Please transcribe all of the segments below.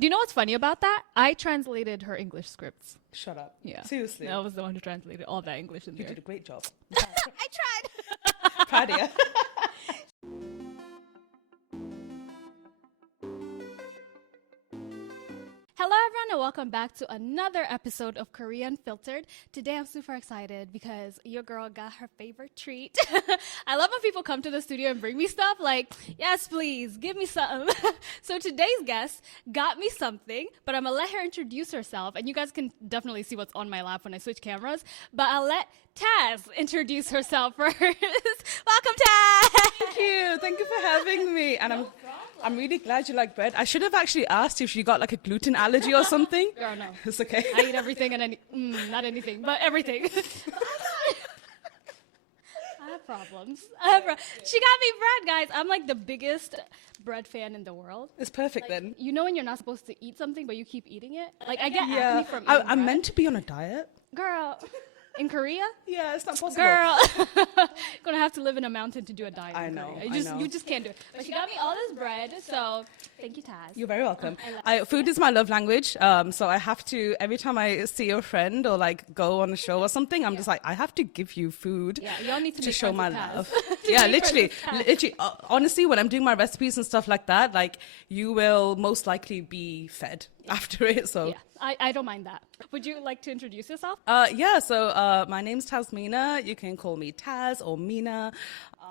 Do you know what's funny about that? I translated her English scripts. Shut up. Yeah. Seriously. I was the one who translated all that English in You there. did a great job. I tried. Proud of you. Hello everyone and welcome back to another episode of Korean Filtered. Today I'm super excited because your girl got her favorite treat. I love when people come to the studio and bring me stuff like, yes please, give me something. So today's guest got me something, but I'm gonna let her introduce herself and you guys can definitely see what's on my lap when I switch cameras, but I'll let Taz introduce herself first. Welcome Taz! Thank you for having me. And I'm really glad you like bread. I should have actually asked if you got like a gluten allergy or something. Girl, no. It's okay. I eat everything and not anything, but everything. I have problems. She got me bread, guys. I'm like the biggest bread fan in the world. It's perfect then. You know when you're not supposed to eat something, but you keep eating it? Like I get acne from eating I'm bread. meant to be on a diet. Girl, in Korea? Yeah, it's not possible. Girl, gonna have to live in a mountain to do a diet. I in know, Korea. I know. You just can't do it. But she got me all this bread, so thank you, Taz. You're very welcome. Food is my love language, so I have to, every time I see a friend or like go on a show or something, I'm just like, I have to give you food Yeah, you all need to be show my friends with love. Taz. Yeah, be friends literally. with Taz. Honestly, when I'm doing my recipes and stuff like that, like you will most likely be fed after it. So. Yeah, I don't mind that. Would you like to introduce yourself? So my name's Tasmina. You can call me Taz or Mina.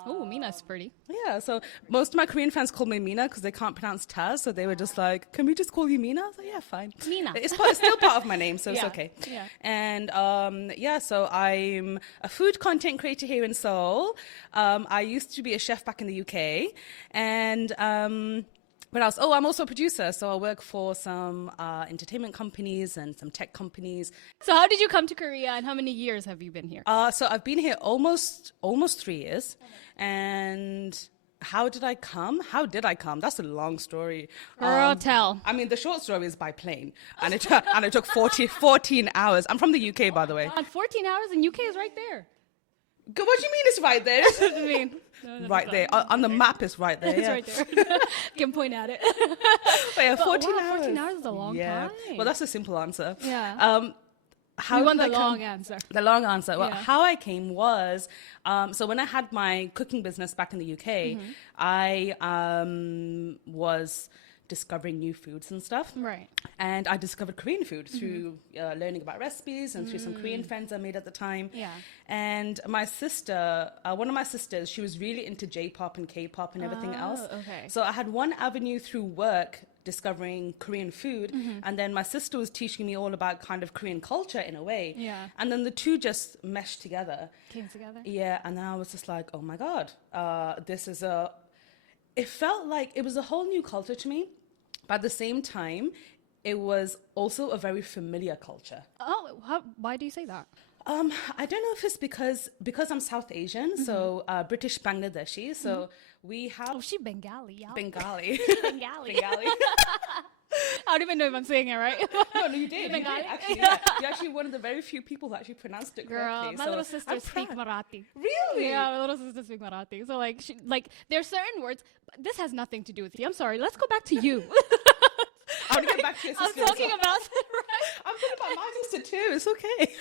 Oh, Mina's pretty. Yeah, so most of my Korean fans call me Mina because they can't pronounce Taz, so they were just like, can we just call you Mina? I was like, yeah, fine. Mina. It's still part of my name, so Yeah, it's okay. yeah. And so I'm a food content creator here in Seoul. I used to be a chef back in the UK. And what else? Oh, I'm also a producer, so I work for some entertainment companies and some tech companies. So how did you come to Korea and how many years have you been here? So I've been here almost 3 years. And how did I come? That's a long story. Girl, tell. I mean, the short story is by plane. And it took 14 hours. I'm from the UK, by the way. On 14 hours and UK is right there. What do you mean it's right there? I mean, no, Right there. On the map, it's right there. it's Yeah. right there. Can point at it. But yeah, 14 wow, hours. 14 hours is a long time. Well, that's a simple answer. Yeah. How You want did the I come- long answer. The long answer. Well, Yeah. how I came was, so when I had my cooking business back in the UK, Mm-hmm. I was discovering new foods and stuff. Right. And I discovered Korean food through learning about recipes and through some Korean friends I made at the time. Yeah. And my sister, one of my sisters, she was really into J-pop and K-pop and everything else. Okay. So I had one avenue through work discovering Korean food, and then my sister was teaching me all about kind of Korean culture in a way. Yeah. And then the two just meshed together. Came together. Yeah, and then I was just like, oh my God, it felt like it was a whole new culture to me, but at the same time, it was also a very familiar culture. Oh, why do you say that? I don't know if it's because I'm South Asian, so British Bangladeshi, so we have Oh, she Bengali, y'all. Bengali. Bengali. Bengali. I don't even know if I'm saying it right. No, you did. You Bengali? did actually. Yeah. You're actually one of the very few people who actually pronounced it Girl, correctly. my so little sister I'm speak proud. Marathi. Really? Yeah, my little sister speak Marathi. So like there are certain words. But this has nothing to do with you. I'm sorry. Let's go back to you. I want to get back to your I'm sister. talking about right. I'm talking about my sister too. It's okay.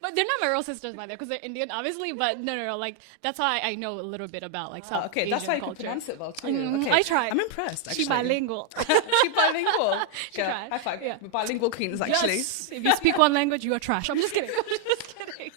But they're not my real sisters by there because they're Indian, obviously. But no. Like that's how I know a little bit about like South Okay, Asian that's why you culture. can pronounce it well too. Mm, Okay. I tried. I'm impressed. Actually. She bilingual. She bilingual. She Yeah, tried. high five. Yeah. We're bilingual queens, actually. Yes. If you speak one language, you are trash. I'm just kidding. I'm just kidding.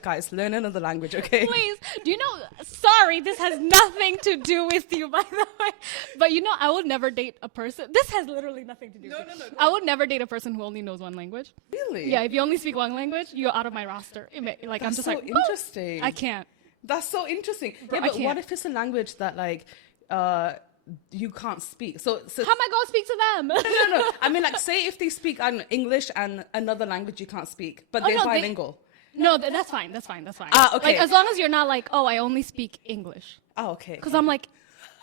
Guys, learn another language, okay? Please, do you know? Sorry, this has nothing to do with you, by the way. But you know, I would never date a person. This has literally nothing to do with you. No. I would never date a person who only knows one language. Really? Yeah, if you only speak one language, you're out of my roster. Like I'm That's just so like, interesting. I can't. That's so interesting. Bro, Yeah, I but what can't. if it's a language that like you can't speak? So How am I gonna speak to them? no. I mean, like, say if they speak English and another language you can't speak, but they're no, bilingual. No, that's fine. That's fine. Ah, okay. Like as long as you're not like, oh, I only speak English. Oh, okay. Because I'm like,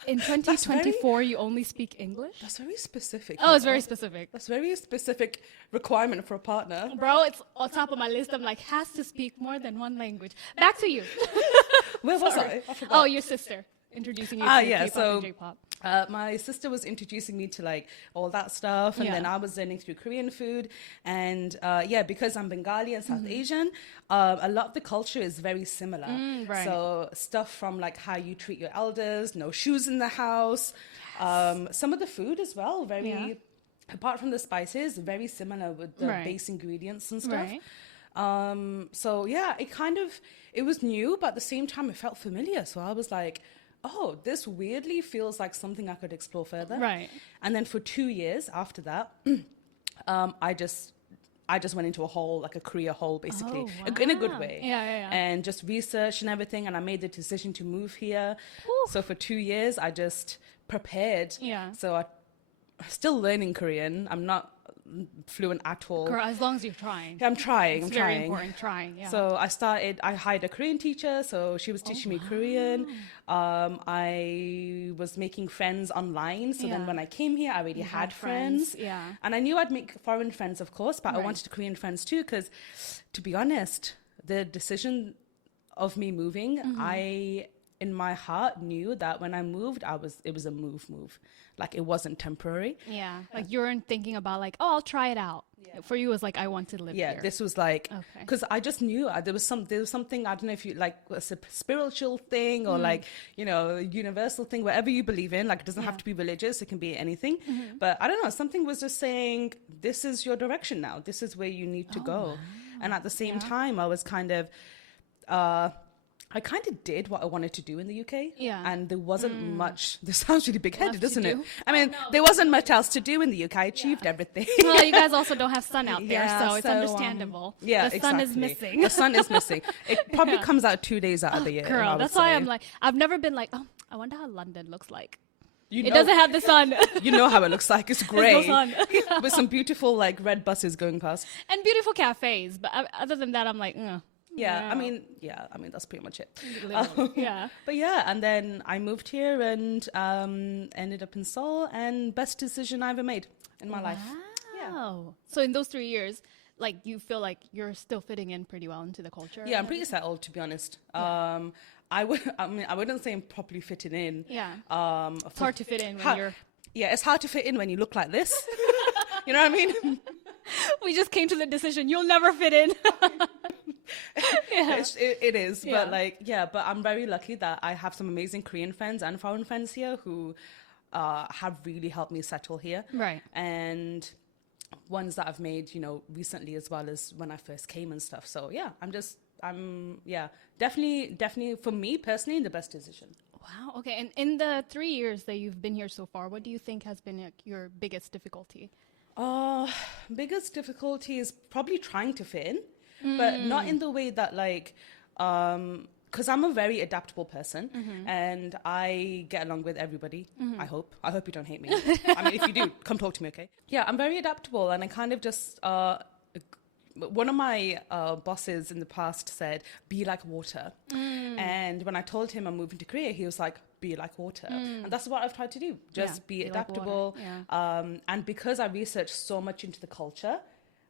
in 2024, you only speak English? That's very specific. Oh, it's very specific. That's very specific requirement for a partner. Bro, it's on top of my list. I'm like, has to speak more than one language. Back to you. Where was Sorry. I? I forgot. Oh, your sister. Introducing you to Yeah, K-pop so and J-pop. My sister was introducing me to like all that stuff, and then I was learning through Korean food, and because I'm Bengali and South Asian, a lot of the culture is very similar. Right. So stuff from like how you treat your elders, no shoes in the house, some of the food as well, very apart from the spices, very similar with the base ingredients and stuff. Right. So yeah, it was new, but at the same time it felt familiar. So I was like, oh, this weirdly feels like something I could explore further. Right. And then for 2 years after that, I just went into a career hole, basically, in a good way. Yeah. And just researched and everything. And I made the decision to move here. Ooh. So for 2 years, I just prepared. Yeah. So I'm still learning Korean. I'm not fluent at all. Girl, as long as you're trying. I'm trying. It's very important, trying. Yeah. So I hired a Korean teacher, so she was teaching me Korean. I was making friends online, so then when I came here, I already had friends. Yeah. And I knew I'd make foreign friends, of course, but I wanted Korean friends too, because to be honest, the decision of me moving, I, in my heart, knew that when I moved, it was a move. Like, it wasn't temporary. Yeah. Like, you weren't thinking about like, oh, I'll try it out. Yeah. For you, it was like, I want to live here. Yeah, this was like, because I just knew there was something, I don't know if you like, a spiritual thing or like, a universal thing, whatever you believe in. Like, it doesn't have to be religious. It can be anything. But I don't know, something was just saying, this is your direction now. This is where you need to go. Wow. And at the same time, I was I kind of did what I wanted to do in the UK. Yeah. And there wasn't much, this sounds really big-headed, doesn't it? I mean, there wasn't much else to do in the UK. I achieved everything. Well, you guys also don't have sun out there, so it's understandable. The sun is missing. The sun is missing. It probably comes out 2 days out of the year. Girl, that's why I'm like, I've never been like, oh, I wonder how London looks like. It doesn't have the sun. You know how it looks like. It's grey. There's no sun. With some beautiful like red buses going past. And beautiful cafes. But other than that, I'm like, I mean, that's pretty much it. But and then I moved here and ended up in Seoul, and best decision I ever made in my life. Yeah. So in those 3 years, like, you feel like you're still fitting in pretty well into the culture? Yeah, I'm pretty settled, to be honest. I wouldn't say I'm properly fitting in. Yeah. It's hard to fit in when you're... Yeah, it's hard to fit in when you look like this. You know what I mean? We just came to the decision, you'll never fit in. It is, but but I'm very lucky that I have some amazing Korean friends and foreign friends here who have really helped me settle here. Right. And ones that I've made, recently as well as when I first came and stuff. So yeah, definitely for me personally, the best decision. Wow. Okay. And in the 3 years that you've been here so far, what do you think has been your biggest difficulty? Biggest difficulty is probably trying to fit in. But not in the way that because I'm a very adaptable person and I get along with everybody. I hope you don't hate me. I mean, if you do, come talk to me, okay? Yeah, I'm very adaptable, and I kind of just one of my bosses in the past said, be like water. And when I told him I'm moving to Korea, he was like, be like water. And that's what I've tried to do. Just be adaptable. Like and because I researched so much into the culture,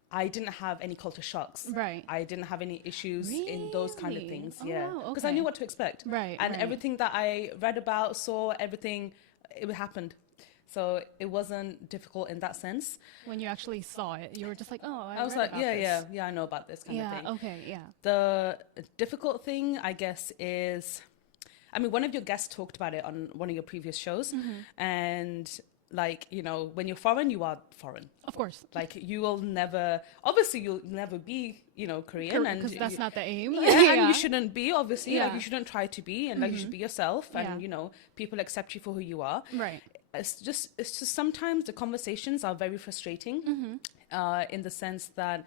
I didn't have any culture shocks. Right. I didn't have any issues in those kind of things. Oh, because I knew what to expect. Right. And everything that I read about, saw, everything, it happened. So it wasn't difficult in that sense. When you actually saw it, you were just like, oh, I was like, yeah, I know about this kind of thing. Okay, yeah. The difficult thing, I guess, is, I mean, one of your guests talked about it on one of your previous shows, and like, when you're foreign, you are foreign. Of course. Like, you'll never be, Korean. Because that's not the aim. And you shouldn't be, obviously. Like, you shouldn't try to be, and like, you should be yourself, and, people accept you for who you are. Right. It's just sometimes the conversations are very frustrating in the sense that,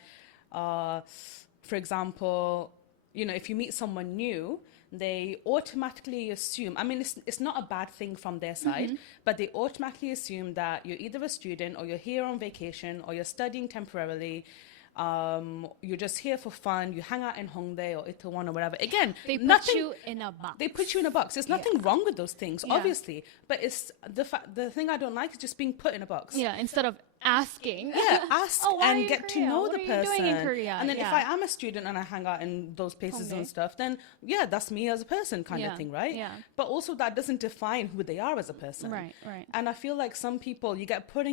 for example, if you meet someone new, they automatically assume, I mean, it's not a bad thing from their side, but they automatically assume that you're either a student or you're here on vacation or you're studying temporarily. You're just here for fun. You hang out in Hongdae or Itaewon or whatever. Again, they put you in a box. They put you in a box. There's nothing wrong with those things, obviously. But it's the thing I don't like is just being put in a box. Yeah, instead of asking. Ask Oh, why are you and in get to Korea? know What the are you person. doing in Korea? And then if Yeah. I am a student and I hang out in those places and stuff, then yeah, that's me as a person kind of thing, right? Yeah. But also that doesn't define who they are as a person. Right, right. And I feel like some people, you get put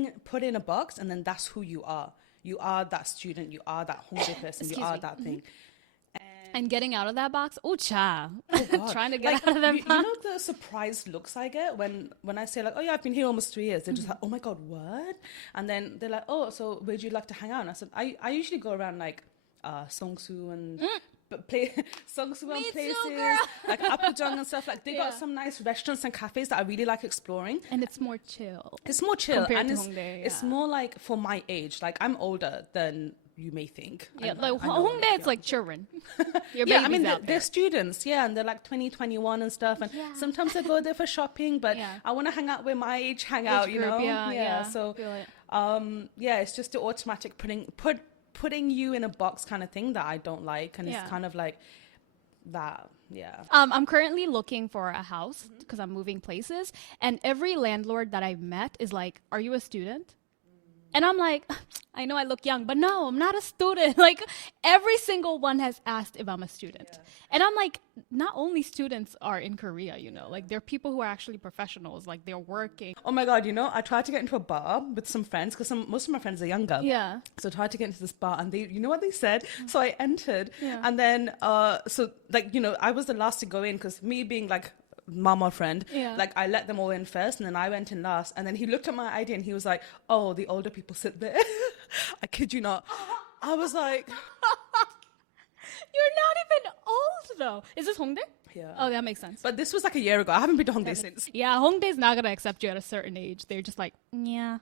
in a box and then that's who you are. You are that student, you are that Hongdae person, you are that thing. And getting out of that box, oh cha, God. trying to get Like, out of that you box. know the surprised looks I get when I say like, oh yeah, I've been here almost 3 years. They're just like, oh my God, what? And then they're like, oh, so where'd you like to hang out? And I said, I usually go around like Songsu and play Songsu and Me places too, girl. like Apgujeong and stuff. Like they got some nice restaurants and cafes that I really like exploring. And it's more chill. It's more chill Compared and to it's, Hongdae, it's yeah. more like for my age. Like I'm older than you may think. Yeah, I like know, Hongdae, it's like children. Your yeah, babies I mean, out they're there. students, yeah, and they're like 20, 21 and stuff. And sometimes I go there for shopping, but Yeah. I want to hang out where my age hang out, you group, know? yeah. So, Feel it. yeah, it's just the automatic putting you in a box kind of thing that I don't like. And Yeah. it's kind of like that, yeah. I'm currently looking for a house because I'm moving places, and every landlord that I've met is like, "Are you a student?" And I'm like, I know I look young, but no, I'm not a student. Like every single one has asked if I'm a student. And I'm like, not only students are in Korea, you know, like there are people who are actually professionals, like they're working. Oh my God, you know, I tried to get into a bar with some friends because most of my friends are younger. Yeah. So I tried to get into this bar and you know what they said? So I entered Yeah. and then, so like, you know, I was the last to go in because me being like, mama friend, like I let them all in first and then I went in last, and then he looked at my ID and he was like, oh, the older people sit there. I kid you not. I was like, You're not even old though. Is this Hongdae? yeah. Oh, that makes sense. But this was like a year ago. I haven't been to Hongdae since. Yeah, Hongdae's not going to accept you at a certain age. They're just like, yeah,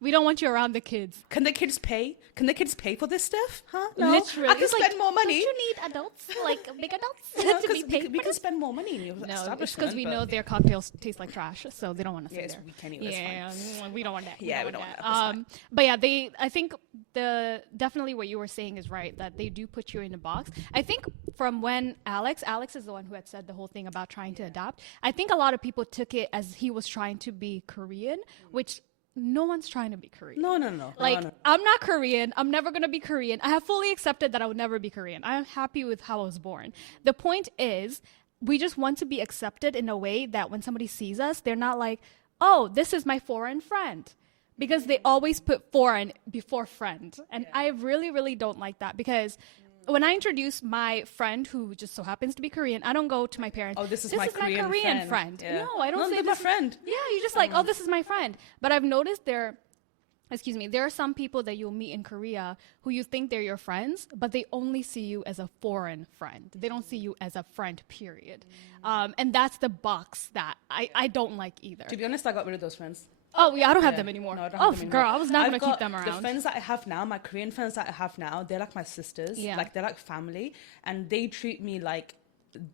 we don't want you around the kids. Can the kids pay? Can the kids pay for this stuff? Huh? No. Literally. I can It's like, spend more money. Don't you need adults, like big adults, You know, to be 'cause paid we for can this? spend more money in your No, it's establishment. because we but- know their cocktails taste like trash, so they don't want to Yeah, sit it's there. weak anyway, it's Yeah, we don't want that. Yeah, we don't want that, that's fine. But yeah, I think definitely what you were saying is right, that they do put you in a box. I think from when Alex is the one who had said the whole thing about trying to adapt. I think a lot of people took it as he was trying to be Korean, which no one's trying to be Korean. No. Like, no. I'm not Korean. I'm never going to be Korean. I have fully accepted that I will never be Korean. I am happy with how I was born. The point is, we just want to be accepted in a way that when somebody sees us, they're not like, oh, this is my foreign friend. Because they always put foreign before friend. And I really, really don't like that, because when I introduce my friend who just so happens to be Korean, I don't go to my parents, Oh, this is my Korean friend. Yeah. No, I don't No, say they're my this. friend. Yeah, you're just like, oh, this is my friend. But I've noticed there are some people that you'll meet in Korea who you think they're your friends, but they only see you as a foreign friend. They don't see you as a friend, period. And that's the box that I don't like either. To be honest, I got rid of those friends. Oh, yeah, I don't have them anymore. No, I don't Oh, have them anymore. girl, I was not going to I've keep them got around. The friends that I have now, my Korean friends that I have now, they're like my sisters. Yeah. Like, they're like family. And they treat me like,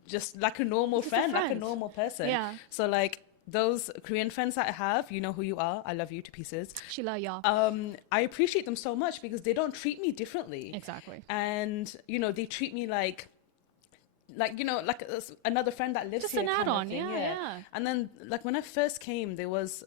just like a normal Just a friend, like a friend. normal person. Yeah. So, like, those Korean friends that I have, you know who you are. I love you to pieces. Sheila, y'all. I appreciate them so much because they don't treat me differently. Exactly. And, you know, they treat me like you know, like another friend that lives Just here an kind of add-on, thing, yeah. And then like when I first came, there was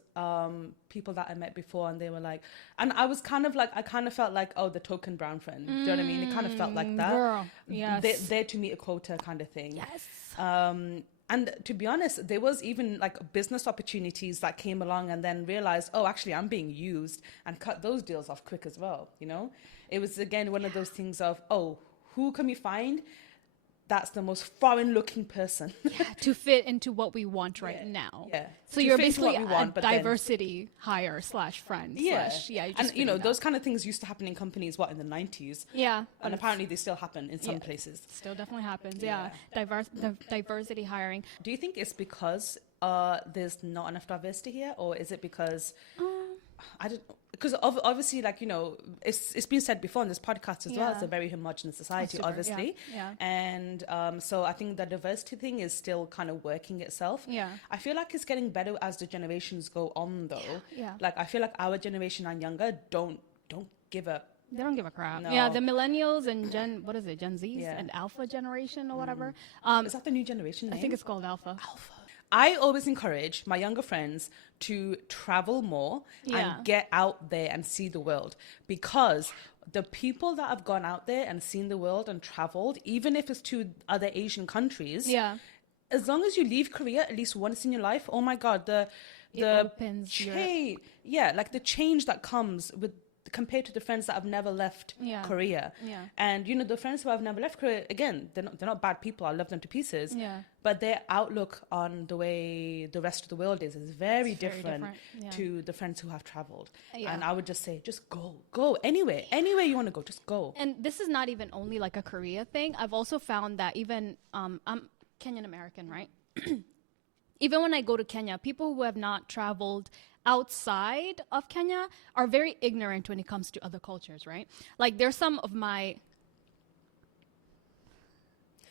people that I met before, and they were like, and I was kind of like, I kind of felt like, oh, the token brown friend. Do you know what I mean? It kind of felt like that. Girl, yes. They're there to meet a quota kind of thing. Yes. And to be honest, there was even like business opportunities that came along, and then realized, oh, actually, I'm being used, and cut those deals off quick as well. You know, it was again one of those things of, oh, who can we find that's the most foreign-looking person? To fit into what we want right now. Yeah. So To you're fit into basically what we want, a but then- diversity hire slash friend. Yeah, Slash, yeah. You're and just you know fitting those kind of things used to happen in companies in the 90s. Yeah. And apparently they still happen in some places. Still definitely happens. Yeah. Diversity hiring. Do you think it's because there's not enough diversity here, or is it because I don't? Because obviously, like, you know, it's been said before on this podcast as well. It's a very homogenous society, super, obviously. yeah. And so I think the diversity thing is still kind of working itself. Yeah. I feel like it's getting better as the generations go on, though. Yeah. Like I feel like our generation and younger don't give a. They don't give a crap. No. Yeah, the millennials and Gen Zs Yeah. and Alpha generation or whatever. Is that the new generation name? I think it's called Alpha. I always encourage my younger friends to travel more Yeah. and get out there and see the world, because the people that have gone out there and seen the world and traveled, even if it's to other Asian countries, Yeah. as long as you leave Korea at least once in your life, oh my God, the opens your- change, yeah, like the change that comes with compared to the friends that have never left Yeah. Korea. Yeah. And you know, the friends who have never left Korea, again, they're not bad people. I love them to pieces. Yeah. But their outlook on the way the rest of the world is very It's very different, different. Yeah. to the friends who have traveled. Yeah. And I would just say, just go anywhere you want to go, just go. And this is not even only like a Korea thing. I've also found that even I'm Kenyan American, right? Even when I go to Kenya, people who have not traveled outside of Kenya are very ignorant when it comes to other cultures, right? Like there's some of my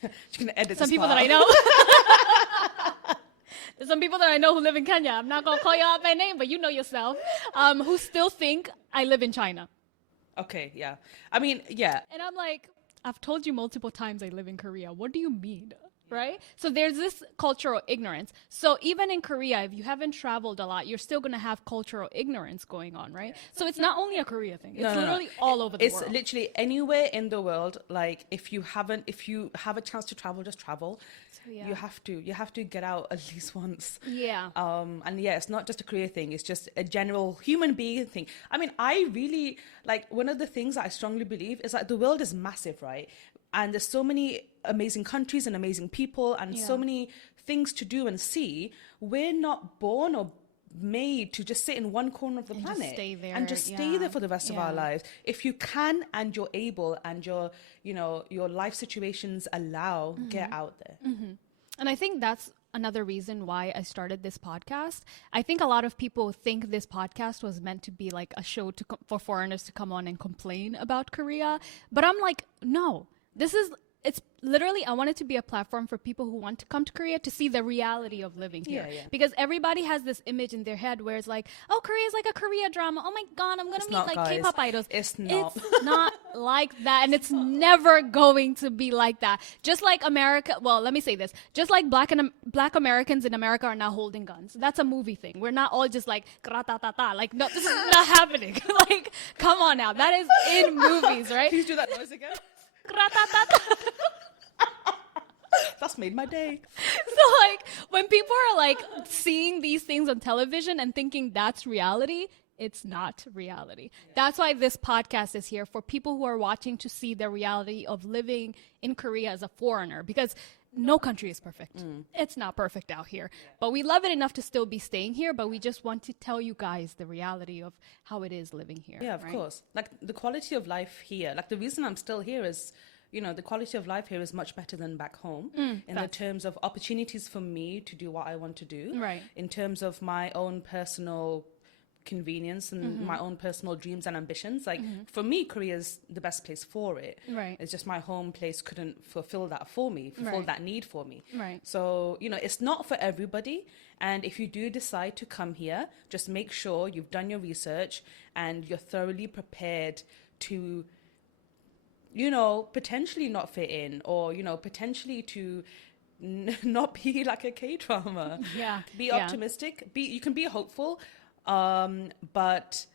She's gonna edit some this people part that I know. There's some people that I know who live in Kenya. I'm not gonna call you out by name, but you know yourself. Who still think I live in China. Okay, yeah. I mean, yeah. And I'm like, I've told you multiple times I live in Korea. What do you mean? Right? So there's this cultural ignorance. So even in Korea, if you haven't traveled a lot, you're still going to have cultural ignorance going on, right? So it's not only a Korea thing. It's literally all over the world. It's literally anywhere in the world. Like if you have a chance to travel, just travel. So, yeah. You have to get out at least once. Yeah. And yeah, it's not just a career thing. It's just a general human being thing. I mean, I really like, one of the things that I strongly believe is that the world is massive, right? And there's so many amazing countries and amazing people and so many things to do and see. We're not born or made to just sit in one corner of the planet just stay there. and just stay there for the rest of our lives. If you can and you're able and your life situations allow, get out there. And I think that's another reason why I started this podcast. I think a lot of people think this podcast was meant to be like a show for foreigners to come on and complain about Korea. But I'm like, no, it's literally, I want it to be a platform for people who want to come to Korea to see the reality of living here. Yeah. Because everybody has this image in their head where it's like, oh, Korea is like a Korea drama. Oh my God, I'm going to meet not, like guys. K-pop idols. It's not. It's not like that. And it's never going to be like that. Just like America, well, let me say this. Just like black Americans in America are now holding guns. That's a movie thing. We're not all just like, gra-ta-ta-ta. Like, no, this is not happening. Like, come on now. That is in movies, right? Please do that noise again. Gra-ta-ta-ta. That's made my day. So like when people are like seeing these things on television and thinking that's reality, it's not reality. That's why this podcast is here, for people who are watching to see the reality of living in Korea as a foreigner, because no country is perfect. It's not perfect out here, but we love it enough to still be staying here. But we just want to tell you guys the reality of how it is living here. Yeah, of course. Like the quality of life here, like the reason I'm still here is, the quality of life here is much better than back home in the terms of opportunities for me to do what I want to do. Right. In terms of my own personal convenience and my own personal dreams and ambitions. Like for me, Korea is the best place for it. Right. It's just my home place couldn't fulfill that for me, fulfill that need for me. Right. So, it's not for everybody. And if you do decide to come here, just make sure you've done your research and you're thoroughly prepared to, potentially not fit in, or, potentially to not be like a K-drama. Yeah. Be optimistic. You can be hopeful, but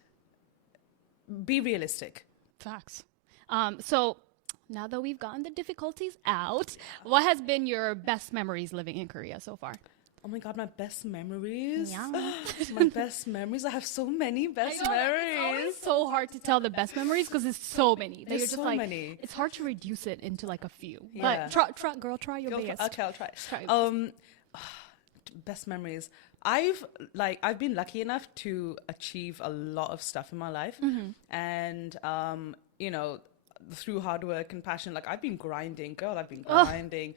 be realistic. Facts. So now that we've gotten the difficulties out, what has been your best memories living in Korea so far? Oh my God, my best memories. Yeah. My best memories. I have so many best memories. It's so hard to tell the best memories because it's so many. That There's you're just so like, many. It's hard to reduce it into like a few. Yeah. But try your best. Okay, I'll try. Try your Best memories. I've been lucky enough to achieve a lot of stuff in my life, and through hard work and passion. Like I've been grinding, girl. I've been grinding,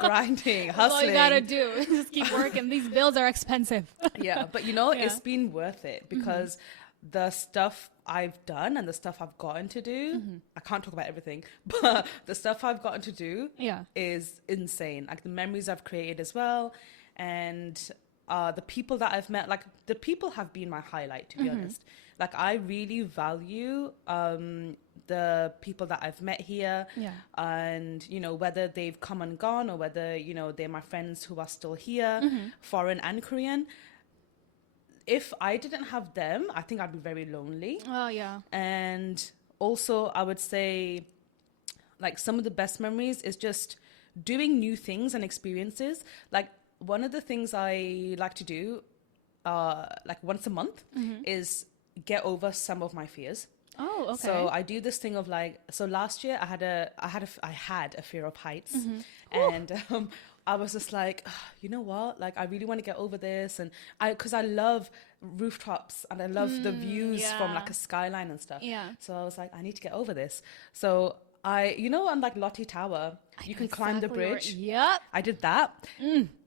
grinding, hustling. That's all you gotta do. Just keep working. These bills are expensive. Yeah, but it's been worth it because the stuff I've done and the stuff I've gotten to do, I can't talk about everything, but the stuff I've gotten to do is insane. Like the memories I've created as well, and the people that I've met, like the people have been my highlight, to be honest. Like, I really value the people that I've met here, and whether they've come and gone, or whether they're my friends who are still here, foreign and Korean. If I didn't have them, I think I'd be very lonely. Oh yeah. And also, I would say, like, some of the best memories is just doing new things and experiences. Like, one of the things I like to do, like once a month, is get over some of my fears. Oh, okay. So I do this thing of like, so last year I had a fear of heights, and I was just like, you know what? Like, I really want to get over this, and because I love rooftops and I love the views from like a skyline and stuff. Yeah. So I was like, I need to get over this. So on like Lottie Tower, you can climb the bridge. Yep. I did that.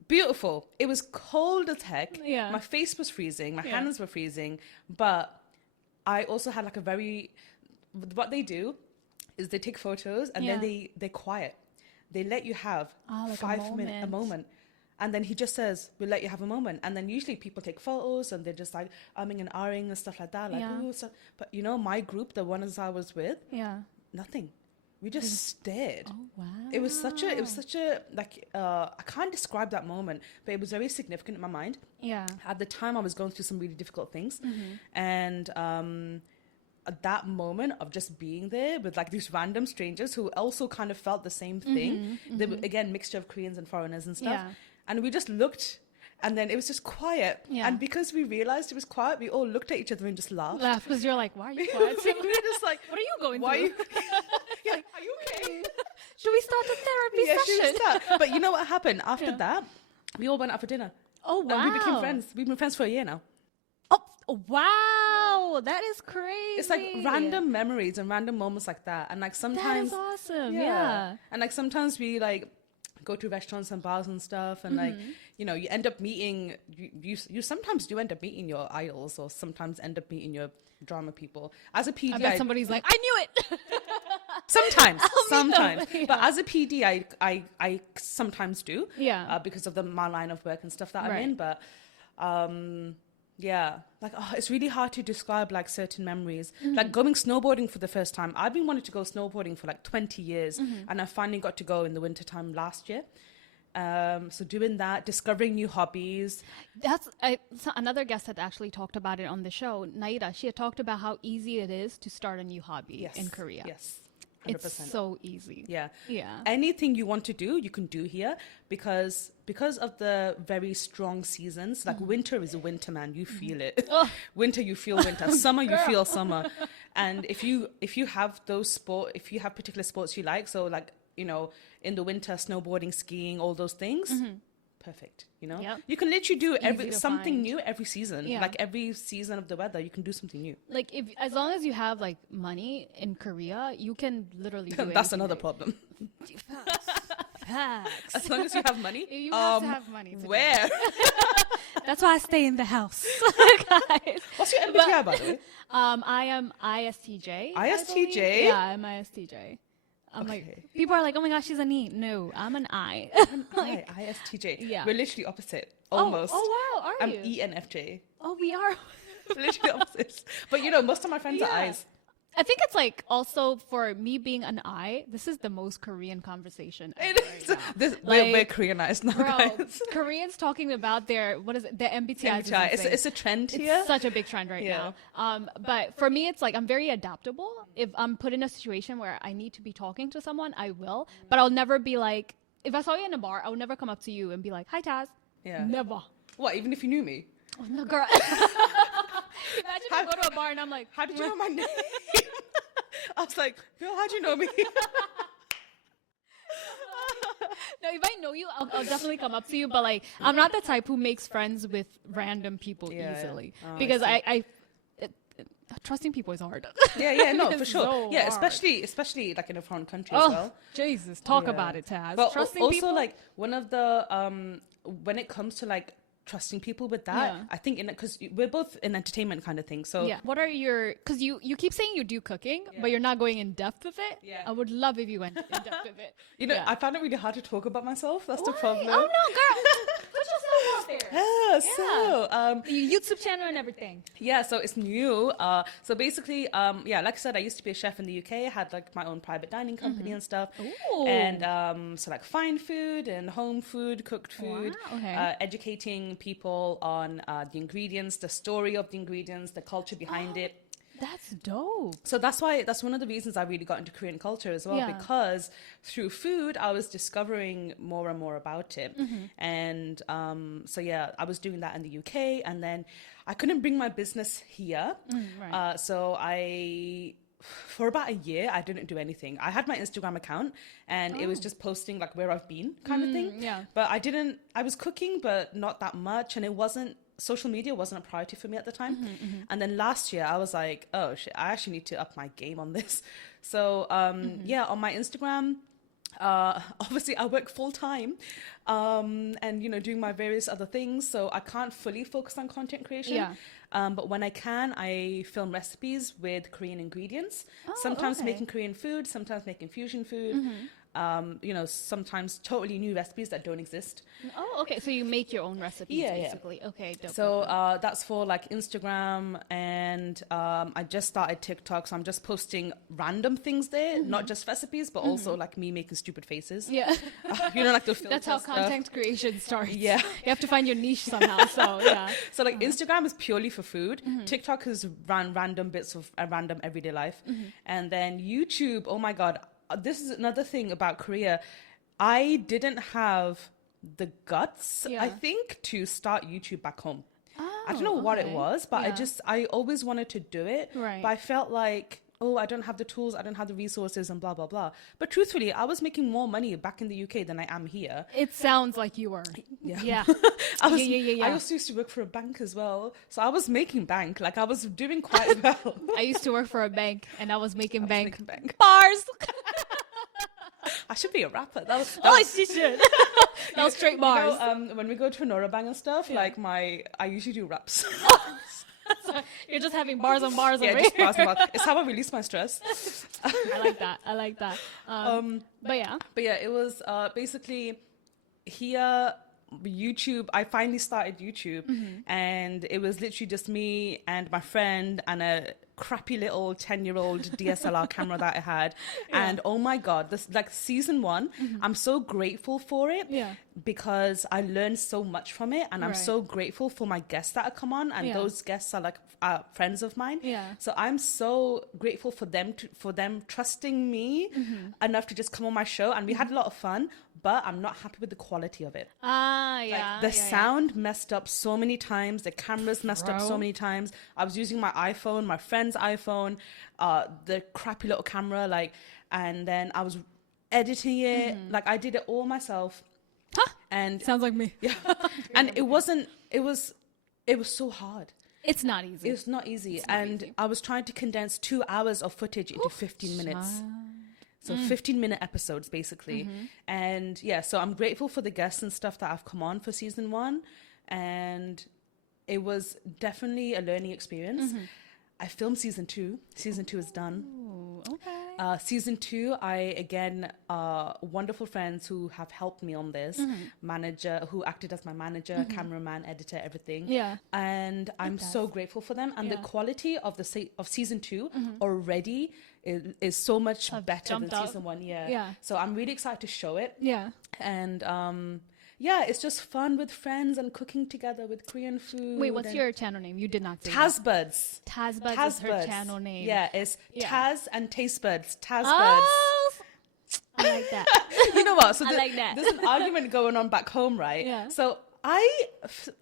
Beautiful. It was cold as heck. Yeah. My face was freezing. My hands were freezing. But I also had like what they do is they take photos and then they're quiet. They let you have like 5 minutes, a moment. And then he just says, we'll let you have a moment. And then usually people take photos and they're just like umming and ahhing and stuff like that. Like, ooh, so, but my group, the ones I was with, nothing. We just stared. Oh wow! It was such a like I can't describe that moment, but it was very significant in my mind. Yeah. At the time, I was going through some really difficult things, and at that moment of just being there with like these random strangers who also kind of felt the same thing. They were, again, mixture of Koreans and foreigners and stuff, and we just looked. And then it was just quiet. Yeah. And because we realized it was quiet, we all looked at each other and just laughed. Because you're like, why are you quiet? We were just like, what are you going why through? Like, are you okay? Should we start a therapy Should session? we start? But you know what happened? After that, we all went out for dinner. Oh, wow. And we became friends. We've been friends for a year now. Oh, wow. That is crazy. It's like random memories and random moments like that. And like sometimes... That is awesome. Yeah. And like sometimes we like go to restaurants and bars and stuff, and like you end up meeting you sometimes do end up meeting your idols, or sometimes end up meeting your drama people. As a PD, I bet somebody's like, I knew it. sometimes Yeah. But as a PD, I sometimes do, because of my line of work and stuff that I'm in. But like, it's really hard to describe like certain memories. Like going snowboarding for the first time. I've been wanting to go snowboarding for like 20 years, and I finally got to go in the wintertime last year. So doing that, discovering new hobbies. So another guest had actually talked about it on the show, Naida. She had talked about how easy it is to start a new hobby in Korea. Yes. 100%. It's so easy. Yeah. Yeah. Anything you want to do, you can do here because of the very strong seasons. Like winter is a winter, man. You feel it. Winter, you feel winter. Summer, you feel summer. And if you have if you have particular sports you like, so like, in the winter, snowboarding, skiing, all those things, perfect. Yep. You can literally do something new every season. Yeah. Like every season of the weather, you can do something new. Like as long as you have like money in Korea, you can literally do That's another problem. Facts. As long as you have money. You have to have money. Where? That's why I stay in the house, guys. What's your MBTI, by the way? I am ISTJ. ISTJ? Yeah, I'm ISTJ. I'm like, people are like, oh my gosh, she's an E. No, I'm an I. Like, ISTJ. Yeah. We're literally opposite. Almost. Oh wow, are you? I'm ENFJ. Oh, we are. Literally opposite. But most of my friends are I's. I think it's like also for me being an I, this is the most Korean conversation ever right now. We're Koreanized now, guys. Koreans talking about their MBTI. It's a trend here. It's such a big trend right now. But for me, it's like I'm very adaptable. If I'm put in a situation where I need to be talking to someone, I will. But I'll never be like, if I saw you in a bar, I would never come up to you and be like, hi, Taz. Yeah. Never. What, even if you knew me? Oh, no, girl. Imagine I go to a bar and I'm like, how did you know my name? I was like, girl, how'd you know me? No, if I know you, I'll definitely come up to you. But like, I'm not the type who makes friends with random people easily. Oh, because trusting people is hard. No, for sure. So yeah, hard. especially like in a foreign country as well. Jesus, talk about it, Taz. But trusting also people? like one of the when it comes to like trusting people with that, I think because we're both in entertainment kind of thing. So what are your? Because you keep saying you do cooking, but you're not going in depth with it. Yeah. I would love if you went in depth with it. I found it really hard to talk about myself. That's the Why? problem. Oh no, girl. Put yourself on there. Yeah, so Your YouTube channel and everything. yeah, so it's new. So basically, yeah, like I said, I used to be a chef in the UK. I had like my own private dining company and stuff. Ooh. And so like fine food and home food, cooked food, Wow, okay. educating people on the ingredients, the story of the ingredients, the culture behind it. That's dope. So that's one of the reasons I really got into Korean culture as well, Yeah. because through food, I was discovering more and more about it. And so, yeah, I was doing that in the UK, and then I couldn't bring my business here. Right. So for about a year, I didn't do anything. I had my Instagram account, and it was just posting like where I've been kind of thing. Yeah. But I was cooking, but not that much. And social media wasn't a priority for me at the time. And then last year I was like, oh shit, I actually need to up my game on this. So yeah, on my Instagram, obviously I work full time, and doing my various other things, so I can't fully focus on content creation. Yeah. But when I can, I film recipes with Korean ingredients, Oh, sometimes okay. making Korean food, sometimes making fusion food, sometimes totally new recipes that don't exist. Oh, okay. So you make your own recipes, Yeah, yeah. basically. Okay, dope. So dope. that's for like Instagram, and I just started TikTok, so I'm just posting random things there, not just recipes, but also like me making stupid faces. Yeah. Like the filter That's how stuff. content creation starts. Yeah. You have to find your niche somehow. So, yeah. So like Instagram is purely for food. TikTok is random bits of random everyday life, and then YouTube. Oh my god, this is another thing about Korea. I didn't have the guts, Yeah. I think, to start YouTube back home. Oh, I don't know what it okay. was, but Yeah. I always wanted to do it. Right. But I felt like, oh, I don't have the tools, I don't have the resources, and blah, blah, blah. But truthfully, I was making more money back in the UK than I am here. It sounds like you were. Yeah. Yeah. I also used to work for a bank as well. So I was making bank. Like I was doing quite well. I used to work for a bank, and I was making bank making bank. bars. I should be a rapper. That was She should. That was straight bars. when we go to Norabang and stuff, like I usually do raps. So you're just having bars on bars Yeah, over just here. bars about. It's how I release my stress. I like that. I like that. But yeah. But yeah, it was basically here, YouTube. I finally started YouTube, and it was literally just me and my friend and a crappy little 10-year-old DSLR camera that I had. And oh my god, this like season 1, I'm so grateful for it. Yeah. Because I learned so much from it, and I'm Right. so grateful for my guests that have come on, and Yeah. those guests are like friends of mine. Yeah. So I'm so grateful for them trusting me enough to just come on my show, and we had a lot of fun. But I'm not happy with the quality of it. Yeah. The sound messed up so many times. The cameras messed up so Bro. many times. I was using my iPhone, my friend's iPhone, the crappy little camera, and then I was editing it. Like I did it all myself. Huh? And Sounds like me. yeah, and it was so hard. It's not easy. It's not easy. not And easy. I was trying to condense 2 hours of footage into 15 minutes. So 15-minute episodes, basically. And yeah, so I'm grateful for the guests and stuff that have come on for season 1. And it was definitely a learning experience. I filmed season 2. Season 2 is done. Ooh, okay. Season 2, wonderful friends who have helped me on this. Manager, who acted as my manager, cameraman, editor, everything. Yeah. And I'm so grateful for them. And the Yeah. quality of of season 2 already is so much better than jumped up. season 1. Yeah. Yeah. So I'm really excited to show it. Yeah. And yeah, it's just fun with friends and cooking together with Korean food. Wait, what's and your channel name? You did not say Taz Buds. that. Taz Buds is her Buds. channel name. Yeah, it's Yeah. Taz and Taste Buds. Taz Buds. Oh, I like that. You know what? So I like that. there's an argument going on back home, right? Yeah. So I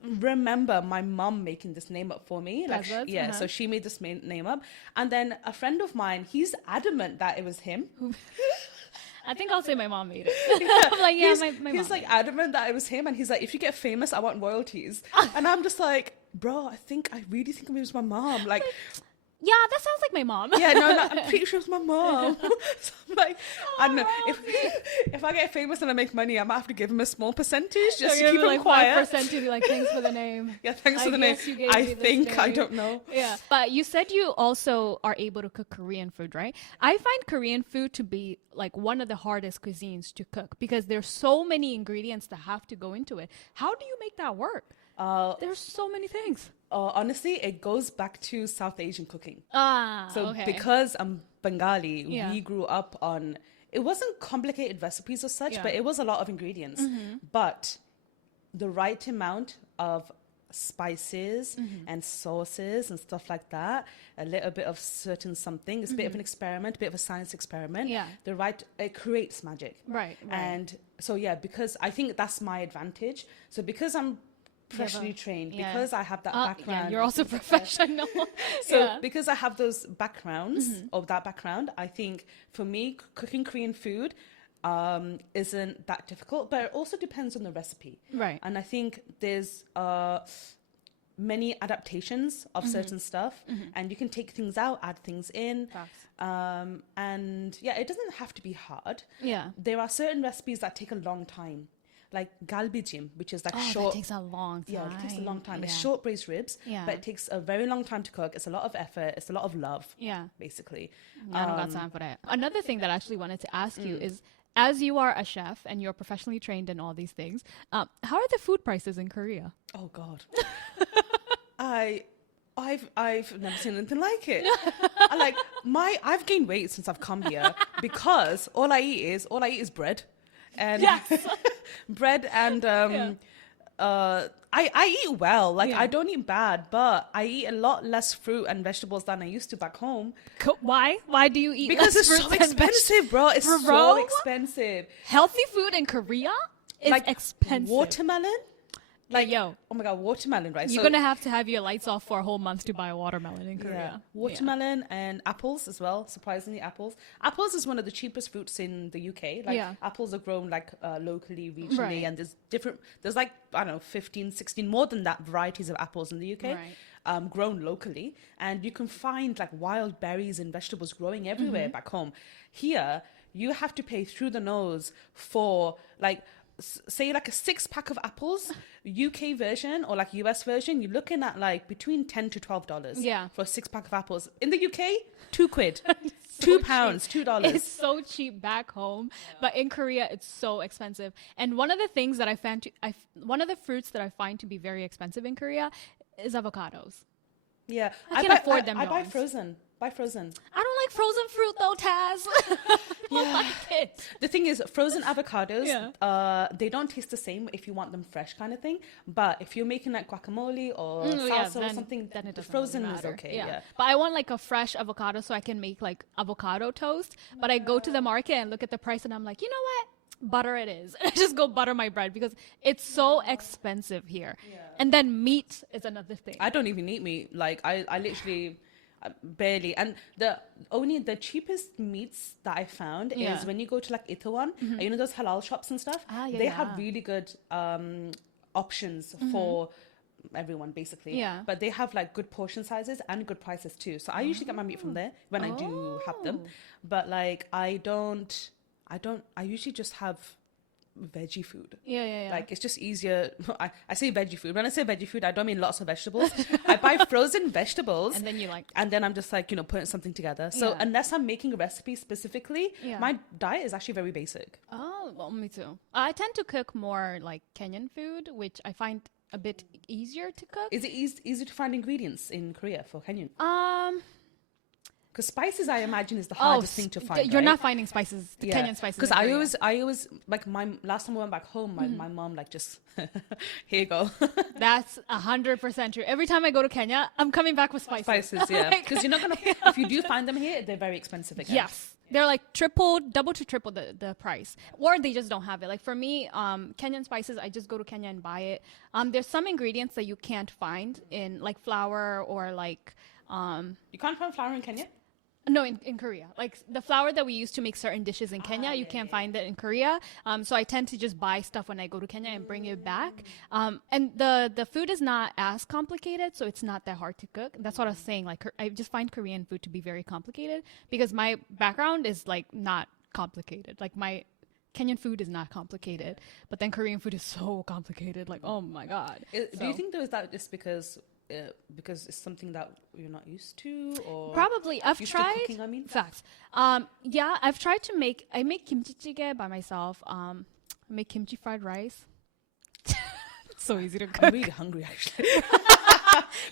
remember my mom making this name up for me. Like, Taz Buds? yeah, so she made this name up. And then a friend of mine, he's adamant that it was him. I think I'll say my mom made it. I'm like, yeah, he's, my mom. he's like adamant that it was him, and he's like, if you get famous, I want royalties. And I'm just like, bro, I really think it was my mom. Like, Yeah, that sounds like my mom. Yeah, no, I'm pretty sure it's my mom. So I'm like, I don't know. If I get famous and I make money, I might have to give him a small percentage just to keep him like quiet. 5% to be like, thanks for the name. Yeah, thanks I for the name. guess you gave I me this think, I name. don't know. Yeah. But you said you also are able to cook Korean food, right? I find Korean food to be like one of the hardest cuisines to cook because there's so many ingredients that have to go into it. How do you make that work? There's so many things. Honestly, it goes back to South Asian cooking. So So because I'm Bengali, Yeah. we grew up on, it wasn't complicated recipes as such, Yeah. but it was a lot of ingredients. But the right amount of spices and sauces and stuff like that, a little bit of certain something, it's a bit of an experiment, a bit of a science experiment. Yeah. It creates magic. Right. And so, yeah, because I think that's my advantage. So because I'm professionally trained, yeah. because I have that background. Yeah, you're also professional. So Yeah. because I have those backgrounds of that background, I think for me, cooking Korean food isn't that difficult, but it also depends on the recipe. Right. And I think there's many adaptations of certain stuff, and you can take things out, add things in. Facts. And yeah, it doesn't have to be hard. Yeah. There are certain recipes that take a long time, like galbijim, which is like Oh, short. that takes a long time. Yeah, it takes a long time. Yeah. It's short braised ribs, Yeah. but it takes a very long time to cook. It's a lot of effort. It's a lot of love, Yeah. basically. I don't got time for that. Another thing that I actually wanted to ask you is, as you are a chef and you're professionally trained in all these things, how are the food prices in Korea? Oh God, I've never seen anything like it. I've gained weight since I've come here because all I eat is bread, and Yes. bread and I eat well. Like Yeah. I don't eat bad, but I eat a lot less fruit and vegetables than I used to back home. Why? Why do you eat Because less it's so fruits and expensive, bro. It's Bro? so expensive. Healthy food in Korea is Like expensive. watermelon. Like yo, oh my God, watermelon, right? you're So- gonna have your lights off for a whole month to buy a watermelon in Korea. Watermelon and apples as well. Surprisingly, apples. Apples is one of the cheapest fruits in the UK. Like Yeah. apples are grown like locally, regionally, Right. and there's like, I don't know, 15, 16, more than that varieties of apples in the UK. Right. Grown locally, and you can find like wild berries and vegetables growing everywhere back home. Here, you have to pay through the nose for like say like a 6-pack of apples. UK version or like US version, you're looking at like between $10 to $12 Yeah. for a 6-pack of apples. In the UK, £2, So £2, cheap. $2. It's so cheap back home, but in Korea it's so expensive. And one of the things that one of the fruits that I find to be very expensive in Korea is avocados. Yeah, I can't afford them, I buy Jones. frozen. Buy frozen. I don't like frozen fruit though, Taz. I don't like it. The thing is, frozen avocados, Yeah. they don't taste the same if you want them fresh, kind of thing. But if you're making like guacamole or salsa or something, then it the doesn't frozen really is matter. okay. Yeah. But I want like a fresh avocado so I can make like avocado toast. But I go to the market and look at the price and I'm like, you know what? Butter it is. I just go butter my bread because it's so expensive here. Yeah. And then meat is another thing. I don't even eat meat. Like I literally barely. And the cheapest meats that I found Yeah. is when you go to like Itaewon, you know those halal shops and stuff. They have really good options for everyone basically. Yeah. But they have like good portion sizes and good prices too. So I usually get my meat from there when I do have them. But like I usually just have veggie food. Yeah. Like it's just easier. I say veggie food. When I say veggie food, I don't mean lots of vegetables. I buy frozen vegetables. And then I'm just like, putting something together. So unless I'm making a recipe specifically, my diet is actually very basic. Oh, well, me too. I tend to cook more like Kenyan food, which I find a bit easier to cook. Is it easy to find ingredients in Korea for Kenyan? Because spices, I imagine, is the hardest thing to find. You're right? not finding spices, Kenyan spices. Because I always like my last time I went back home, my mom like just here you go. That's 100% true. Every time I go to Kenya, I'm coming back with spices. Spices, yeah. Because you're not gonna. If you do find them here, they're very expensive again. Yes. They're like double to triple the price. Or they just don't have it. Like for me, Kenyan spices, I just go to Kenya and buy it. There's some ingredients that you can't find in like flour or like. You can't find flour in Kenya? No, in Korea. Like the flour that we use to make certain dishes in Kenya, you can't find it in Korea. So I tend to just buy stuff when I go to Kenya and bring it back. And the food is not as complicated, so it's not that hard to cook. That's what I was saying. Like I just find Korean food to be very complicated because my background is like not complicated. Like my Kenyan food is not complicated, but then Korean food is so complicated. Like, oh my God. Do you think though is that just because it's something that you're not used to, or probably I've used to tried cooking, I mean? facts. Yeah, I've tried to I make kimchi jjigae by myself. I make kimchi fried rice. So easy to cook. I'm really hungry actually.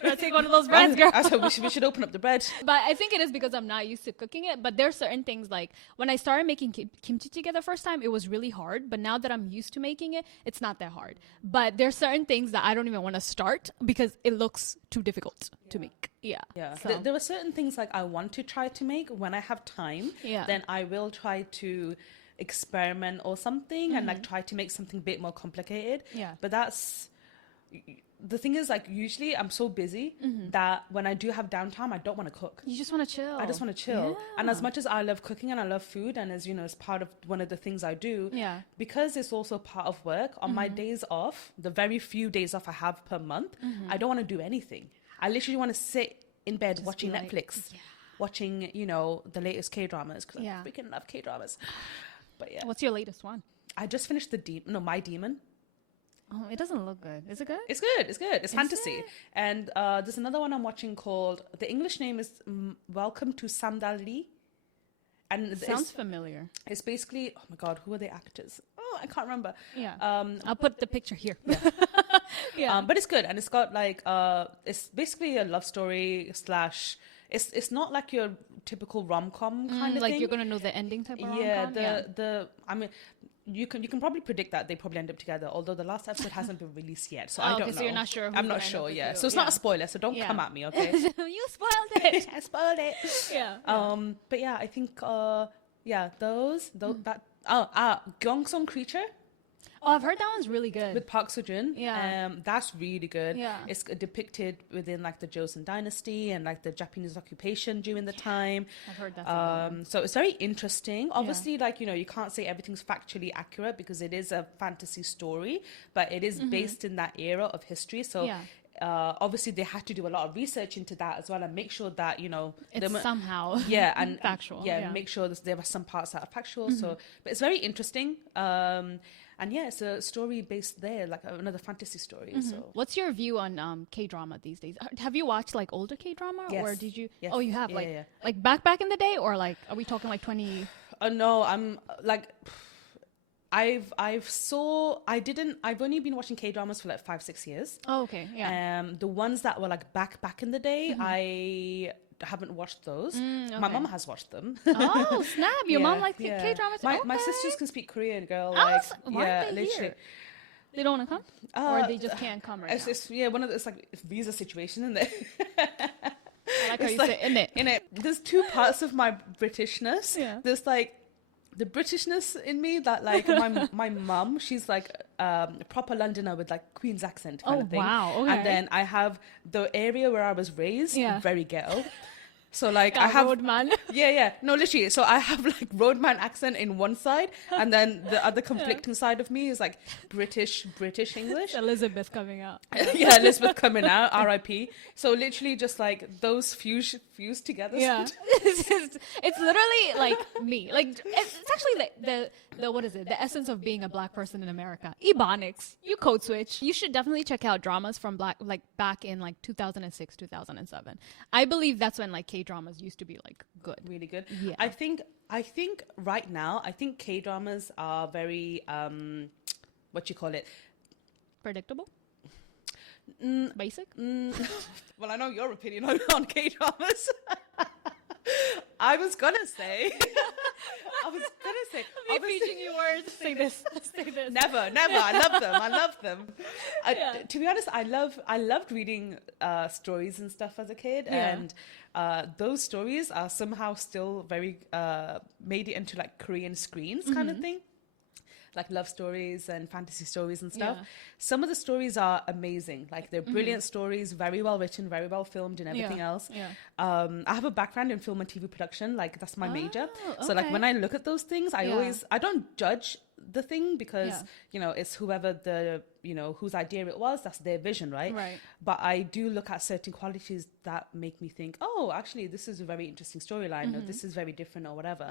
Gotta take one of those breads, girl. I thought we should open up the bread. But I think it is because I'm not used to cooking it. But there's certain things like when I started making kimchi jjigae the first time, it was really hard. But now that I'm used to making it, it's not that hard. But there's certain things that I don't even want to start because it looks too difficult to make. Yeah. So. There are certain things like I want to try to make when I have time. Yeah. Then I will try to experiment or something and like try to make something a bit more complicated. Yeah. But the thing is, like, usually I'm so busy that when I do have downtime, I don't want to cook. You just want to chill. I just want to chill. Yeah. And as much as I love cooking and I love food, and as you know, it's part of one of the things I do, because it's also part of work, on my days off, the very few days off I have per month, I don't want to do anything. I literally want to sit in bed just watching Netflix, watching, you know, the latest K-dramas, because I freaking love K-dramas. But yeah. What's your latest one? I just finished My Demon. Oh, it doesn't look good. Is it good? It's good. It's good. It's fantasy. And there's another one I'm watching called, the English name is Welcome to Sandali. And sounds familiar. It's basically, oh my God, who are the actors? Oh, I can't remember. Yeah. I'll put the picture here. But it's good. And it's got like, it's basically a love story / it's not like your typical rom-com kind of like thing. you're going to know the ending type of rom-com? I mean, you can probably predict that they probably end up together, although the last episode hasn't been released yet, so I don't know. So you're not sure. I'm not sure. Yeah, so it's not a spoiler, so don't come at me, okay? You spoiled it. I spoiled it. Yeah. But yeah, I think those Gyeongsong Creature. Oh, I've heard that one's really good. With Park Seo-joon. Yeah. That's really good. Yeah. It's depicted within like the Joseon dynasty and like the Japanese occupation during the time. I've heard that's so it's very interesting. Obviously, like, you know, you can't say everything's factually accurate because it is a fantasy story, but it is based in that era of history. So obviously they had to do a lot of research into that as well and make sure that, you know, it's somehow and factual. Make sure that there are some parts that are factual. So, but it's very interesting. And yeah, it's a story based there, like another fantasy story. So, what's your view on K-drama these days? Have you watched like older K-drama, or did you? Yes. Oh, you have like back in the day, or like are we talking like 20? No, I'm like. I've only been watching K-dramas for like 5-6 years. Oh, okay. Yeah. The ones that were like back in the day, I haven't watched those. Okay. My mom has watched them. Oh, snap. Your mom likes K-dramas? My sisters can speak Korean, girl. Oh, like, why aren't they literally. Here? They don't want to come? Or they just can't come right now? It's one of the, it's like a visa situation, isn't it? I like how you say in it. There's two parts of my Britishness. Yeah. There's like the Britishness in me that like my mum, she's like a proper Londoner with like Queen's accent kind of thing. Wow. Okay. And then I have the area where I was raised, very ghetto. So like I have roadman. No, literally. So I have like roadman accent in one side, and then the other conflicting side of me is like British English. Elizabeth coming out. Elizabeth coming out. R.I.P. So literally just like those fuse together. Yeah, it's literally like me. Like it's actually the what is it? The essence of being a black person in America. Ebonics. You code switch. You should definitely check out dramas from back in like 2006, 2007. I believe that's when like K-dramas used to be like good, really good. Yeah. I think right now, I think K-dramas are very what you call it, predictable. Basic. Well, I know your opinion on K-dramas. I was gonna say. I'm feeding you words. Say this. Never. I love them. To be honest, I loved reading stories and stuff as a kid, and those stories are somehow still very made it into like Korean screens kind of thing. like love stories and fantasy stories and stuff. Yeah. Some of the stories are amazing. Like they're brilliant stories, very well written, very well filmed and everything else. Yeah. I have a background in film and TV production. Like that's my major. Oh, So like okay. when I look at those things, I don't judge the thing because, it's whoever whose idea it was, that's their vision, right? Right. But I do look at certain qualities that make me think, oh, actually, this is a very interesting storyline, or this is very different, or whatever.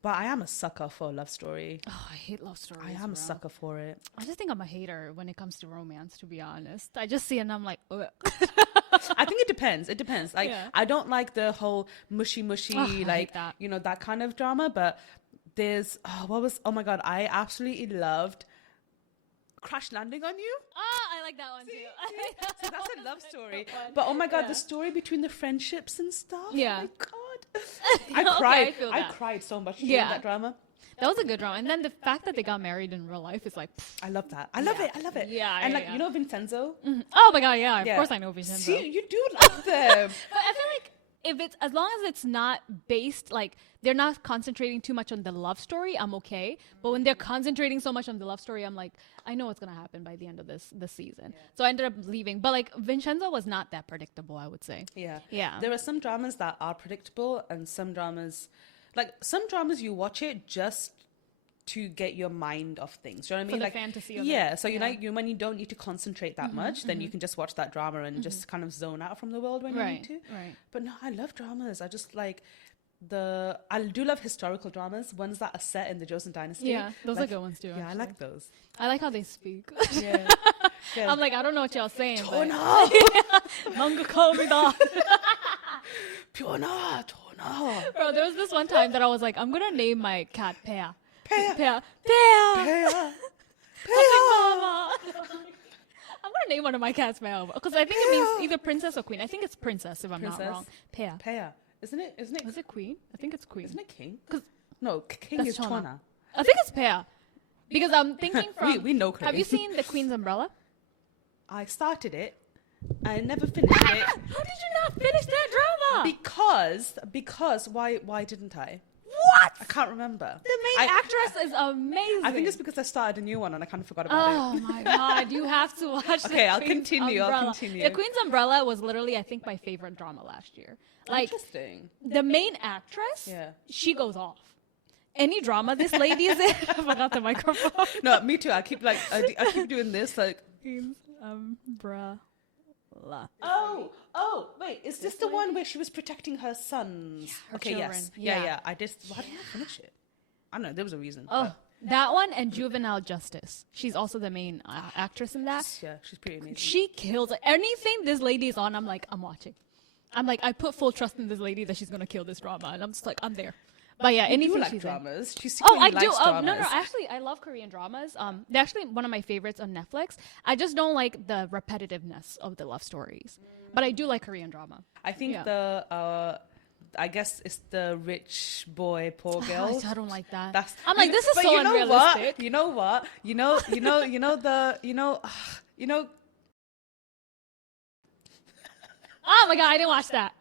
But I am a sucker for a love story. Oh, I hate love stories. I am a sucker for it. I just think I'm a hater when it comes to romance, to be honest. I just see it and I'm like, ugh. I think it depends. It depends. Like, I don't like the whole mushy, like, that. That kind of drama. But there's, oh my God, I absolutely loved Crash Landing on You. I like that one too. So that's a love story. But oh my God, the story between the friendships and stuff. Yeah. Oh my God. I cried. I cried so much during that drama. That was a good drama. And then the fact that they got married in real life is like, I love that. I love it. Yeah. And Vincenzo? Oh my God, yeah. Of course I know Vincenzo. See, you do love them. But I feel like if it's, as long as it's not based, like, they're not concentrating too much on the love story, I'm okay. But when they're concentrating so much on the love story, I'm like, I know what's going to happen by the end of this season. Yeah. So I ended up leaving. But like Vincenzo was not that predictable, I would say. Yeah. Yeah. There are some dramas that are predictable and some dramas you watch it just to get your mind off things. Do you know what I mean? For the like fantasy of it. So when you don't need to concentrate that much, then you can just watch that drama and just kind of zone out from the world when you need to. Right. But no, I love dramas. I just like I do love historical dramas, ones that are set in the Joseon dynasty. Yeah, those are good ones too. Yeah, actually. I like those. I like how they speak. Yeah. I'm like, I don't know what y'all saying. Tona! Mangakomida. Tona! Bro, there was this one time that I was like, I'm gonna name my cat Pea. Pea. Pea. Mama. I'm gonna name one of my cats Pea because I think it means either princess or queen. I think it's princess if I'm not wrong. Pea. Isn't it? Is it queen? I think it's queen. Isn't it king? No, king That's is Chona. I think it's Pea. Because I'm thinking from... we know Korean. Have you seen The Queen's Umbrella? I started it. I never finished it. How did you not finish that drama? Because why didn't I? What? I can't remember. The main actress is amazing. I think it's because I started a new one and I kind of forgot about it. Oh my God, you have to watch Okay, The I'll Queen's continue. Umbrella. The Queen's Umbrella was literally, I think, my favorite drama last year. Like, interesting. The main actress, she goes off. Any drama this lady is in, I forgot the microphone. No, me too. I keep doing this like. Queen's Umbrella. Oh, wait. Is this the one where she was protecting her sons? Her children. Yes. Yeah. Why didn't I finish it? I don't know. There was a reason. Oh, that one and Juvenile Justice. She's also the main actress in that. Yeah, she's pretty amazing. She kills it. Anything this lady is on, I'm like, I'm watching. I'm like, I put full trust in this lady that she's going to kill this drama. And I'm just like, I'm there. But yeah, anything like she's dramas. in. She secretly I do. likes dramas. No. Actually, I love Korean dramas. They're actually one of my favorites on Netflix. I just don't like the repetitiveness of the love stories. But I do like Korean drama. I think I guess it's the rich boy, poor girl. I don't like that. I'm like, this is so unrealistic. You know what? Oh my God, I didn't watch that.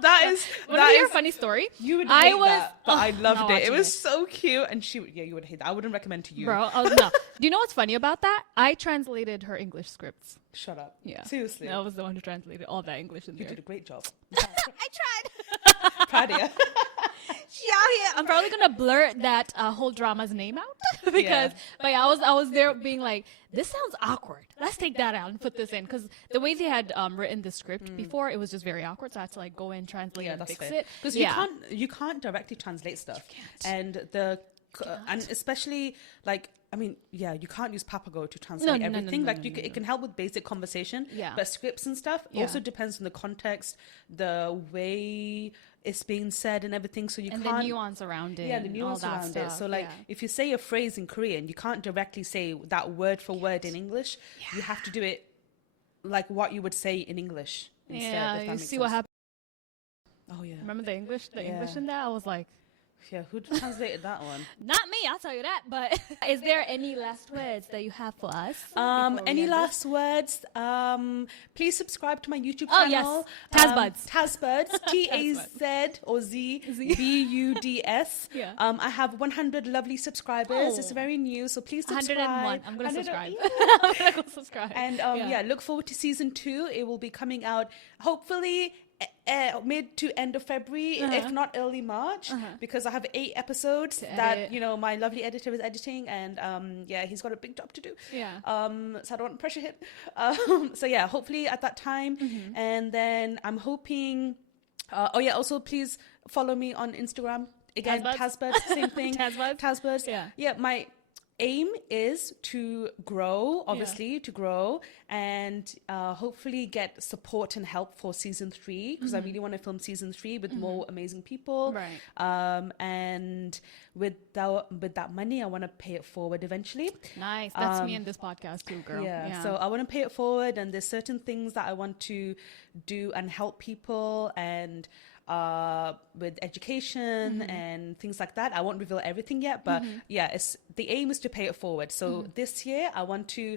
That Want to hear a funny story? You would hate that, but I loved it. It was so cute, and you would hate that. I wouldn't recommend to you, bro. No. Do you know what's funny about that? I translated her English scripts. Shut up. Yeah, seriously. I was the one who translated all that English in there. You did a great job. I tried. Proud of you. She out here. I'm probably gonna blurt that whole drama's name out because, but yeah, I was there being like, this sounds awkward. Let's take that out and put this in because the way they had written the script before, it was just very awkward. So I had to like go in, translate, and fix it. Because you can't directly translate stuff, and and especially like. I mean, you can't use Papago to translate everything. It can help with basic conversation, but scripts and stuff also depends on the context, the way it's being said and everything. So can't... the nuance around it. Yeah, the nuance around stuff. it. So if you say a phrase in Korean, you can't directly say that word for word in English. You have to do it like what you would say in English instead. Yeah, you see what happened. Oh, yeah. Remember the English in that? I was like... Yeah, who translated that one? Not me, I'll tell you that. But is there any last words that you have for us? before we Any end last words? Please subscribe to my YouTube Oh, channel. yes. Taz Buds. Taz Buds. Taz or Buds. Yeah. I have 100 lovely subscribers. It's very new, so please subscribe. 101. I'm going to subscribe. Yeah. I'm going to go subscribe. And look forward to season 2. It will be coming out hopefully mid to end of February, if not early March, because I have 8 episodes that my lovely editor is editing, and he's got a big job to do. Yeah. So I don't want to pressure him. So yeah, hopefully at that time, and then I'm hoping. Also please follow me on Instagram. Again, Taz Buds, same thing. Taz Buds. Yeah. My aim is to grow, obviously, and hopefully get support and help for season 3, because I really want to film season 3 with more amazing people. Right. And with that money, I want to pay it forward eventually. Nice. That's me in this podcast too, girl. Yeah. So I want to pay it forward, and there's certain things that I want to do and help people, and with education and things like that. I won't reveal everything yet, but the aim is to pay it forward. So this year I want to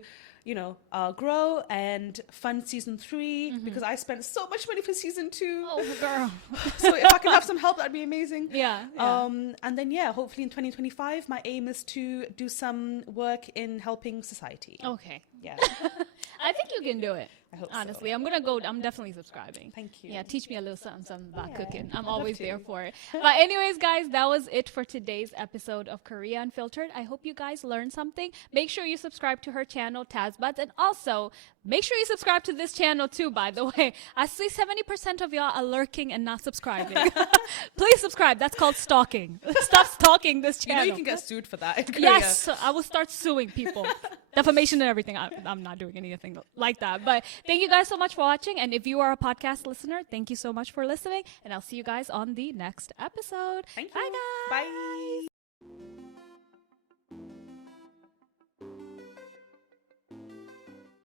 grow and fund season 3, because I spent so much money for season 2. Oh, girl. So if I can have some help, that'd be amazing. Yeah. And then hopefully in 2025 my aim is to do some work in helping society. Okay. Yeah. I think you can do it. I hope Honestly, I'm definitely subscribing. Thank you. Yeah, teach me a little something about cooking. I'm I'd love always to. there for it. But anyways, guys, that was it for today's episode of Korea Unfiltered. I hope you guys learned something. Make sure you subscribe to her channel, Taz Buds, and also make sure you subscribe to this channel too, by the way. I see 70% of y'all are lurking and not subscribing. Please subscribe. That's called stalking. Stop stalking this channel. You can get sued for that in Korea. Yes, I will start suing people. Defamation and everything. I'm not doing anything like that. But thank you guys so much for watching. And if you are a podcast listener, thank you so much for listening. And I'll see you guys on the next episode. Thank you. Bye, guys. Bye.